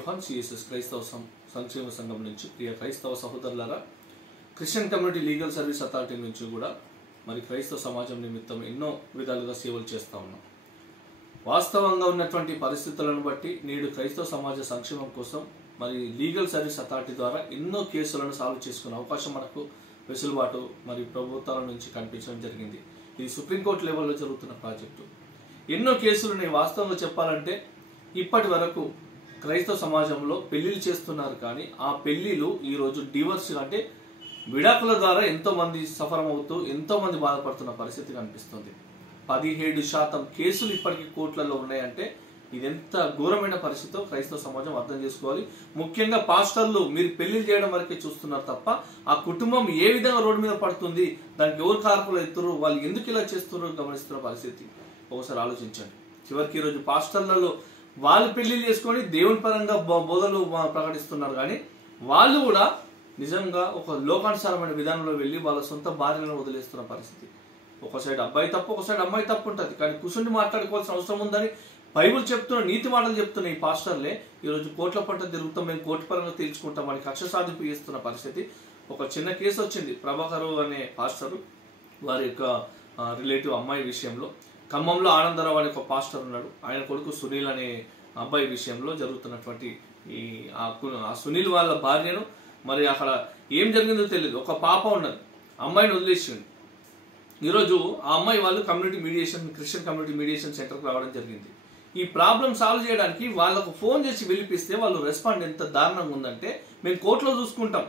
యోహాన్ CSS క్రైస్తవ సంక్షేమ సంఘం నుంచి ప్రియ క్రైస్తవ సహోదరులారా, Christian community legal service authority నుంచి కూడా మరి క్రైస్తవ సమాజం నిమిత్తం ఎన్నో విధాలుగా సేవలు చేస్తూ ఉన్నాం. వాస్తవంగా ఉన్నటువంటి పరిస్థితులను బట్టి నేడు క్రైస్తవ సమాజ సంక్షేమం కోసం మరి లీగల్ సర్వీస్ అథారిటీ ద్వారా ఎన్నో కేసులను సాల్వ్ చేసుకునే అవకాశం మనకు వెసులుబాటు మరి ప్రభుత్వాల నుంచి కనిపించడం జరిగింది. ఇది సుప్రీంకోర్టు లెవెల్లో జరుగుతున్న ప్రాజెక్టు. ఎన్నో కేసులు వాస్తవంగా చెప్పాలంటే ఇప్పటి వరకు క్రైస్తవ సమాజంలో పెళ్లిళ్ళు చేస్తున్నారు, కానీ ఆ పెళ్లిళ్ళు ఈరోజు డివోర్స్ అంటే విడాకుల ద్వారా ఎంతో మంది సఫరం అవుతూ ఎంతో మంది బాధపడుతున్న పరిస్థితి కనిపిస్తుంది. 17% కేసులు ఇప్పటికీ కోర్టులలో ఉన్నాయంటే ఇది ఎంత ఘోరమైన పరిస్థితితో క్రైస్తవ సమాజం అర్థం చేసుకోవాలి. ముఖ్యంగా పాస్టర్లు మీరు పెళ్లిళ్ళు చేయడం వరకే చూస్తున్నారు తప్ప ఆ కుటుంబం ఏ విధంగా రోడ్డు మీద పడుతుంది, దానికి ఎవరు కారకులు ఎత్తురు, వాళ్ళు ఎందుకు ఇలా చేస్తున్నారో గమనిస్తున్న పరిస్థితి ఒకసారి ఆలోచించండి. చివరికి ఈరోజు పాస్టర్లలో వాళ్ళు పెళ్లిళ్ళు చేసుకొని దేవుని పరంగా బోధలు ప్రకటిస్తున్నారు, కానీ వాళ్ళు కూడా నిజంగా ఒక లోకానుసారమైన విధానంలో వెళ్ళి వాళ్ళ సొంత భార్యలను వదిలేస్తున్న పరిస్థితి. ఒక సైడ్ అబ్బాయి తప్పు, ఒక సైడ్ అమ్మాయి తప్పు ఉంటుంది, కానీ కూర్చుని మాట్లాడుకోవాల్సిన అవసరం ఉందని బైబుల్ చెప్తున్న నీతి మాటలు చెప్తున్న ఈ పాస్టర్లే ఈరోజు కోట్ల పంట తిరుగుతాం, మేము కోర్టు పరంగా తీర్చుకుంటామని కక్ష సాధింపు చేస్తున్న పరిస్థితి. ఒక చిన్న కేసు వచ్చింది. ప్రభాకర్ అనే పాస్టరు వారి యొక్క రిలేటివ్ అమ్మాయి విషయంలో, ఖమ్మంలో ఆనందరావు అనే ఒక పాస్టర్ ఉన్నాడు, ఆయన కొడుకు సునీల్ అనే అబ్బాయి విషయంలో జరుగుతున్నటువంటి ఆ సునీల్ వాళ్ళ భార్యను మరి అక్కడ ఏం జరిగిందో తెలియదు, ఒక పాప ఉన్నది, అమ్మాయిని వదిలేసింది. ఈరోజు ఆ అమ్మాయి వాళ్ళు క్రిస్టియన్ కమ్యూనిటీ మీడియేషన్ సెంటర్కి రావడం జరిగింది. ఈ ప్రాబ్లం సాల్వ్ చేయడానికి వాళ్ళకు ఫోన్ చేసి పిలిపిస్తే వాళ్ళు రెస్పాండ్ ఎంత దారుణంగా ఉందంటే, మేము కోర్టులో చూసుకుంటాం,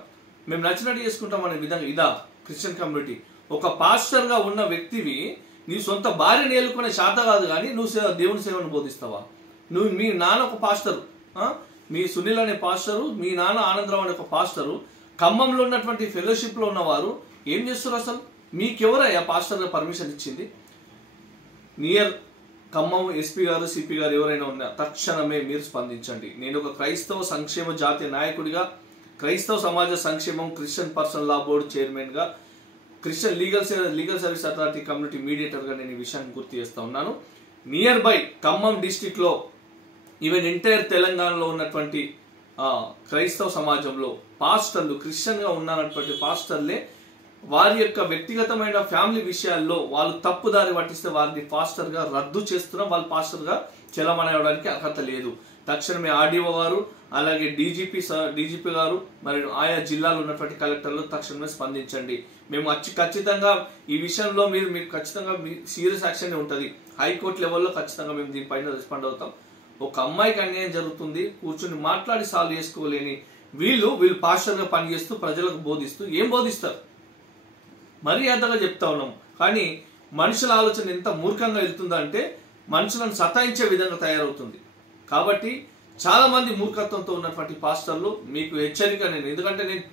మేము నచ్చినట్టు చేసుకుంటాం అనే విధంగా. ఇదా క్రిస్టియన్ కమ్యూనిటీ? ఒక పాస్టర్గా ఉన్న వ్యక్తివి నీ సొంత భార్యను ఏలుకునే శాత కాదు, కానీ నువ్వు దేవుని సేవను బోధిస్తావా? మీ నాన్న ఒక పాస్టరు, మీ సునీల్ అనే పాస్టరు, మీ నాన్న ఆనందరావు అనే ఒక పాస్టరు, ఖమ్మంలో ఉన్నటువంటి ఫెలోషిప్లో ఉన్నవారు ఏం చేస్తారు? అసలు మీకెవరయ్యా పాస్టర్గా పర్మిషన్ ఇచ్చింది? నియర్ ఖమ్మం ఎస్పీ గారు, సిపి గారు ఎవరైనా ఉన్నా తక్షణమే మీరు స్పందించండి. నేను ఒక క్రైస్తవ సంక్షేమ జాతీయ నాయకుడిగా, క్రైస్తవ సమాజ సంక్షేమం క్రిస్టియన్ పర్సనల్ లా బోర్డు చైర్మన్గా, Christian legal service authority community మీడియేటర్గా నేను ఈ విషయాన్ని గుర్తు చేస్తూ ఉన్నాను. నియర్ బై ఖమ్మం డిస్టిక్లో, ఈవెన్ ఎంటైర్ తెలంగాణలో ఉన్నటువంటి క్రైస్తవ సమాజంలో పాస్టర్లు, క్రిస్టియన్గా ఉన్నటువంటి పాస్టర్లే వారి యొక్క వ్యక్తిగతమైన ఫ్యామిలీ విషయాల్లో వాళ్ళు తప్పుదారి పట్టిస్తే వారిని పాస్టర్గా రద్దు చేస్తున్నాం, వాళ్ళు పాస్టర్గా చెలమనడానికి అర్హత లేదు. తక్షణమే ఆర్డీఓ గారు, అలాగే డీజీపీ గారు, మరి ఆయా జిల్లాలో ఉన్నటువంటి కలెక్టర్లు తక్షణమే స్పందించండి. మేము ఖచ్చితంగా ఈ విషయంలో మీరు ఖచ్చితంగా సీరియస్ యాక్షన్ ఉంటుంది. హైకోర్టు లెవెల్లో ఖచ్చితంగా మేము దీనిపైన రెస్పాండ్ అవుతాం. ఒక అమ్మాయికి అన్యాయం జరుగుతుంది, కూర్చొని మాట్లాడి సాల్వ్ చేసుకోలేని వీళ్ళు పాస్టర్గా పనిచేస్తూ ప్రజలకు బోధిస్తూ ఏం బోధిస్తారు? మర్యాదగా చెప్తా ఉన్నాం, కానీ మనుషుల ఆలోచన ఎంత మూర్ఖంగా వెళ్తుందంటే మనుషులను సతాయించే విధంగా తయారవుతుంది. కాబట్టి చాలా మంది మూర్ఖత్వంతో ఉన్నటువంటి పాస్టర్లు మీకు హెచ్చరిక నేను, ఎందుకంటే నేను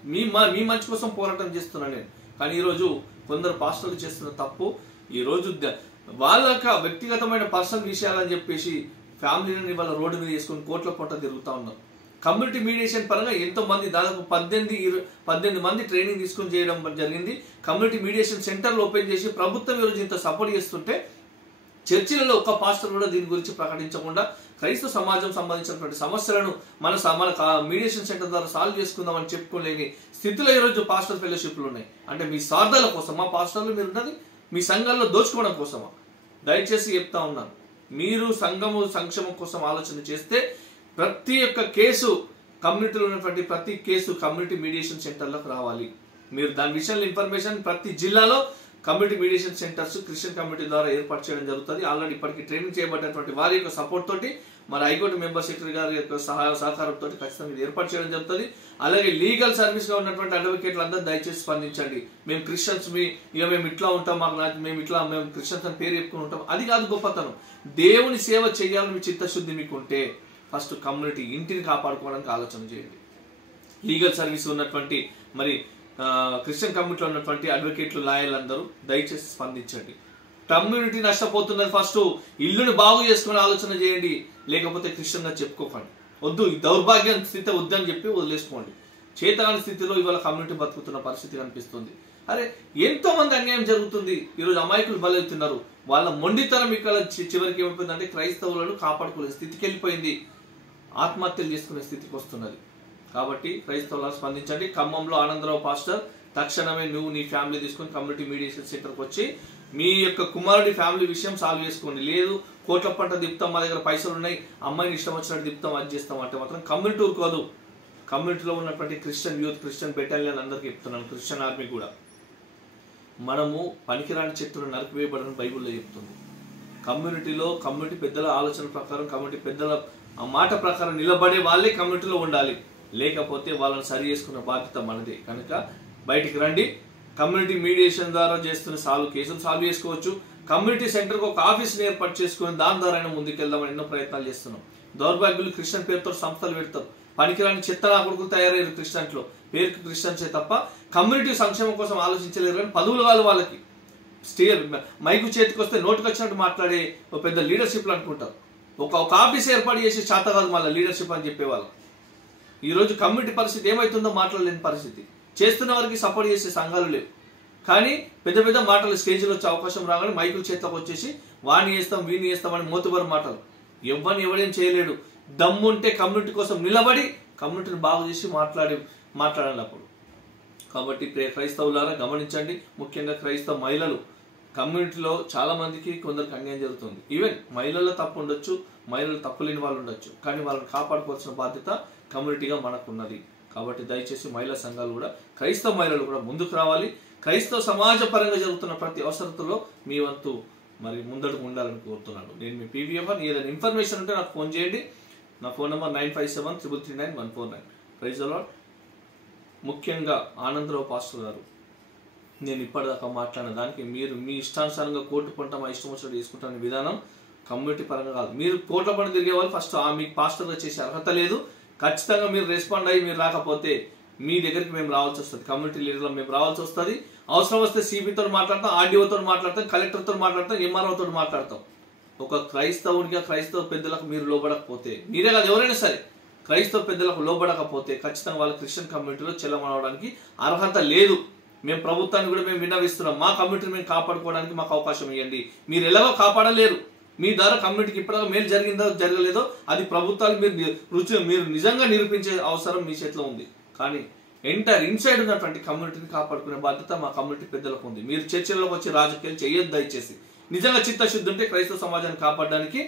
మీ మంచి కోసం పోరాటం చేస్తున్నాను నేను. కానీ ఈరోజు కొందరు పాస్టర్లు చేస్తున్న తప్పు, ఈరోజు వాళ్ళ యొక్క వ్యక్తిగతమైన పర్సనల్ విషయాలని చెప్పేసి ఫ్యామిలీని వాళ్ళ రోడ్డు మీద వేసుకొని కోట్ల పొట్ట తిరుగుతూ ఉన్నారు. కమ్యూనిటీ మీడియేషన్ పరంగా ఎంతో మంది, దాదాపు 18 మంది ట్రైనింగ్ తీసుకొని చేయడం జరిగింది. కమ్యూనిటీ మీడియేషన్ సెంటర్లు ఓపెన్ చేసి ప్రభుత్వం ఈరోజు ఇంత సపోర్ట్ చేస్తుంటే చర్చిలలో ఒక్క పాస్టర్ కూడా దీని గురించి ప్రకటించకుండా క్రైస్తవ సమాజం సంబంధించినటువంటి సమస్యలను మన మీడియేషన్ సెంటర్ ద్వారా సాల్వ్ చేసుకుందామని చెప్పుకోలేని స్థితిలో ఈరోజు పాస్టర్ ఫెలోషిప్లు ఉన్నాయి. అంటే మీ స్వార్థాల కోసమా పాస్టర్లు మీరు ఉన్నది? మీ సంఘాల్లో దోచుకోవడం కోసమా? దయచేసి చెప్తా ఉన్నాను, మీరు సంఘము సంక్షేమం కోసం ఆలోచన చేస్తే ప్రతి ఒక్క కేసు కమ్యూనిటీలో ఉన్నటువంటి ప్రతి కేసు కమ్యూనిటీ మీడియేషన్ సెంటర్లకు రావాలి. మీరు దాని విషయంలో ఇన్ఫర్మేషన్ ప్రతి జిల్లాలో community mediation centres Christian community ద్వారా ఏర్పాటు చేయడం జరుగుతుంది. ఆల్రెడీ ఇప్పటికీ ట్రైనింగ్ చేయబడినటువంటి వారి యొక్క సపోర్ట్ తోటి, మరి హైకోర్టు మెంబర్ సెక్రటరీ గారి యొక్క సహకారంతో ఖచ్చితంగా ఇది ఏర్పాటు చేయడం జరుగుతుంది. అలాగే లీగల్ సర్వీస్ గా ఉన్నటువంటి అడ్వకేట్లు అందరూ దయచేసి స్పందించండి. మేము క్రిస్టియన్స్, మేము ఇట్లా ఉంటాం, మేము క్రిస్టియన్స్ అని పేరు చెప్పుకుని ఉంటాం, అది కాదు గొప్పతనం. దేవుని సేవ చేయాలని మీ చిత్తశుద్ధి మీకు ఉంటే ఫస్ట్ కమ్యూనిటీ ఇంటిని కాపాడుకోవడానికి ఆలోచన చేయండి. లీగల్ సర్వీస్ ఉన్నటువంటి మరి క్రిస్టియన్ కమ్యూనిటీలో ఉన్నటువంటి అడ్వకేట్లు, లాయర్లు అందరూ దయచేసి స్పందించండి. కమ్యూనిటీ నష్టపోతున్నది, ఫస్ట్ ఇల్లుని బాగు చేసుకునే ఆలోచన చేయండి, లేకపోతే క్రిస్టియన్గా చెప్పుకోకండి. వద్దు, ఈ దౌర్భాగ్య స్థితి వద్దని చెప్పి వదిలేసుకోండి. చేతగాని స్థితిలో ఇవాళ కమ్యూనిటీ బతుకుతున్న పరిస్థితి కనిపిస్తుంది. అరే ఎంతో మంది అన్యాయం జరుగుతుంది, ఈరోజు అమాయకులు బలవుతున్నారు. వాళ్ళ మొండితనం ఇక్కడ చివరికి ఏమైపోయిందంటే క్రైస్తవులను కాపాడుకోలేదు స్థితికి వెళ్ళిపోయింది. ఆత్మహత్యలు చేసుకునే స్థితికి వస్తున్నది. కాబట్టి క్రైస్తవులు స్పందించండి. ఖమ్మంలో ఆనందరావు పాస్టర్ తక్షణమే నువ్వు నీ ఫ్యామిలీ తీసుకొని కమ్యూనిటీ మీడియేషన్ సెంటర్కి వచ్చి మీ యొక్క కుమారుడి ఫ్యామిలీ విషయం సాల్వ్ చేసుకోండి. లేదు కోట్ల పంట దిప్తాం, మా దగ్గర పైసలు ఉన్నాయి, అమ్మాయిని ఇష్టం వచ్చినట్టు దిప్తాం, అది చేస్తాం అంటే మాత్రం కమ్యూనిటీ ఊరుకోదు. కమ్యూనిటీలో ఉన్నటువంటి క్రిస్టియన్ యూత్, క్రిస్టియన్ బెటాలియన్ అందరికీ చెప్తున్నాను, క్రిస్టియన్ ఆర్మీ కూడా, మనము పనికిరాని చెట్టును నరికివేయబడని బైబిల్లో చెప్తుంది. కమ్యూనిటీలో కమ్యూనిటీ పెద్దల ఆలోచన ప్రకారం, కమ్యూనిటీ పెద్దల ఆ మాట ప్రకారం నిలబడే వాళ్ళే కమ్యూనిటీలో ఉండాలి. లేకపోతే వాళ్ళని సరి చేసుకున్న బాధ్యత మనదే. కనుక బయటికి రండి. కమ్యూనిటీ మీడియేషన్ ద్వారా చేస్తున్న కేసులు సాల్వ్ చేసుకోవచ్చు. కమ్యూనిటీ సెంటర్కి ఒక ఆఫీస్ని ఏర్పాటు చేసుకుని దాని ద్వారా ముందుకెళ్దామని ఎన్నో ప్రయత్నాలు చేస్తున్నాం. దౌర్భాగ్యులు క్రిస్టియన్ పేరుతో సంస్థలు పెడతారు. పనికిరాని చెత్త నా కొడుకులు తయారయ్యారు క్రిస్టియన్స్లో. పేరుకి క్రిస్టియన్సే తప్ప కమ్యూనిటీ సంక్షేమం కోసం ఆలోచించలేరు. కానీ పదవులు కాదు వాళ్ళకి. మైకు చేతికి వస్తే నోటికి వచ్చినట్టు మాట్లాడే ఒక పెద్ద లీడర్షిప్లు అనుకుంటారు. ఒక ఆఫీస్ ఏర్పాటు చేసి చేత కాదు మళ్ళీ లీడర్షిప్ అని చెప్పేవాళ్ళు. ఈరోజు కమ్యూనిటీ పరిస్థితి ఏమైతుందో మాట్లాడలేని పరిస్థితి. చేస్తున్న వారికి సపోర్ట్ చేసే సంఘాలు లేవు. కానీ పెద్ద పెద్ద మాటలు స్టేజ్లో వచ్చే అవకాశం రాగానే మైకుల చేతిలోకి వచ్చేసి వాణి చేస్తాం వీణి చేస్తామని మోతుబరు మాటలు. ఎవడేం చేయలేడు. దమ్ముంటే కమ్యూనిటీ కోసం నిలబడి కమ్యూనిటీని బాగు చేసి మాట్లాడాలి అప్పుడు. కాబట్టి క్రైస్తవులారా గమనించండి. ముఖ్యంగా క్రైస్తవ మహిళలు కమ్యూనిటీలో చాలా మందికి కొందరికి అన్యాయం జరుగుతుంది. ఈవెన్ మహిళల్లో తప్పు ఉండొచ్చు, మహిళలు తప్పు లేని వాళ్ళు ఉండొచ్చు. కానీ వాళ్ళని కాపాడుకోవాల్సిన బాధ్యత కమ్యూనిటీగా మనకున్నది. కాబట్టి దయచేసి మహిళా సంఘాలు కూడా, క్రైస్తవ మహిళలు కూడా ముందుకు రావాలి. క్రైస్తవ సమాజ పరంగా జరుగుతున్న ప్రతి అవసరతలో మీ వంతు మరి ముందడుగు ఉండాలని కోరుతున్నాను. నేను మీ PVF. ఏదైనా ఇన్ఫర్మేషన్ ఉంటే నాకు ఫోన్ చేయండి. నా phone number 9573399149. Praise the lord. ముఖ్యంగా ఆనందరావు పాస్టర్ గారు, నేను ఇప్పటిదాకా మాట్లాడిన దానికి మీరు మీ ఇష్టానుసారంగా కోర్టు పంట మా ఇష్టం వచ్చినట్టు చేసుకుంటారనే విధానం కమ్యూనిటీ పరంగా కాదు. మీరు కోట్ల పంట తిరిగే వాళ్ళు ఫస్ట్ మీకు పాస్టర్గా చేసే అర్హత లేదు. ఖచ్చితంగా మీరు రెస్పాండ్ అయ్యి మీరు రాకపోతే మీ దగ్గరికి మేము రావాల్సి వస్తుంది. కమ్యూనిటీ లీడర్లో మేము రావాల్సి వస్తుంది. అవసరం వస్తే CBతో మాట్లాడతాం, RDOతో మాట్లాడతాం, కలెక్టర్తో మాట్లాడతాం, MROతో మాట్లాడతాం. ఒక క్రైస్తవునిగా క్రైస్తవ పెద్దలకు మీరు లోబడకపోతే, మీరే కాదు ఎవరైనా సరే క్రైస్తవ పెద్దలకు లోబడకపోతే ఖచ్చితంగా వాళ్ళ క్రిస్టియన్ కమ్యూనిటీలో చెల్లమనవడానికి అర్హత లేదు. మేము ప్రభుత్వాన్ని కూడా మేము విన్నవిస్తున్నాం. మా కమ్యూనిటీని మేము కాపాడుకోవడానికి మాకు అవకాశం ఇవ్వండి. మీరు ఎలాగో కాపాడలేరు. మీ ద్వారా కమ్యూనిటీకి ఇప్పటిదాకా మేలు జరిగిందో జరగలేదో అది ప్రభుత్వాలు మీరు నిజంగా నిరూపించే అవసరం మీ చేతిలో ఉంది. కానీ ఇన్సైడ్ ఉన్నటువంటి కమ్యూనిటీని కాపాడుకునే బాధ్యత మా కమ్యూనిటీ పెద్దలకు ఉంది. మీరు చర్చల్లోకి వచ్చి రాజకీయాలు చేయొద్దు దయచేసి. నిజంగా చిత్తశుద్ధి ఉంటే క్రైస్తవ సమాజాన్ని కాపాడడానికి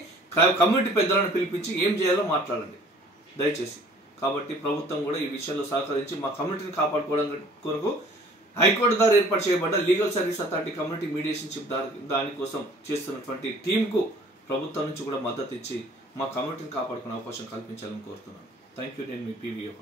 కమ్యూనిటీ పెద్దలను పిలిపించి ఏం చేయాలో మాట్లాడండి దయచేసి. కాబట్టి ప్రభుత్వం కూడా ఈ విషయంలో సహకరించి మా కమ్యూనిటీని కాపాడుకోవడం కొరకు హైకోర్టు ద్వారా ఏర్పాటు చేయబడ్డ లీగల్ సర్వీస్ అథారిటీ కమ్యూనిటీ మీడియేషన్షిప్ దానికోసం చేస్తున్నటువంటి టీంకు ప్రభుత్వం నుంచి కూడా మద్దతు ఇచ్చి మా కమ్యూనిటీని కాపాడుకునే అవకాశం కల్పించాలని కోరుతున్నాను. Thank you. నేను మీ PVF.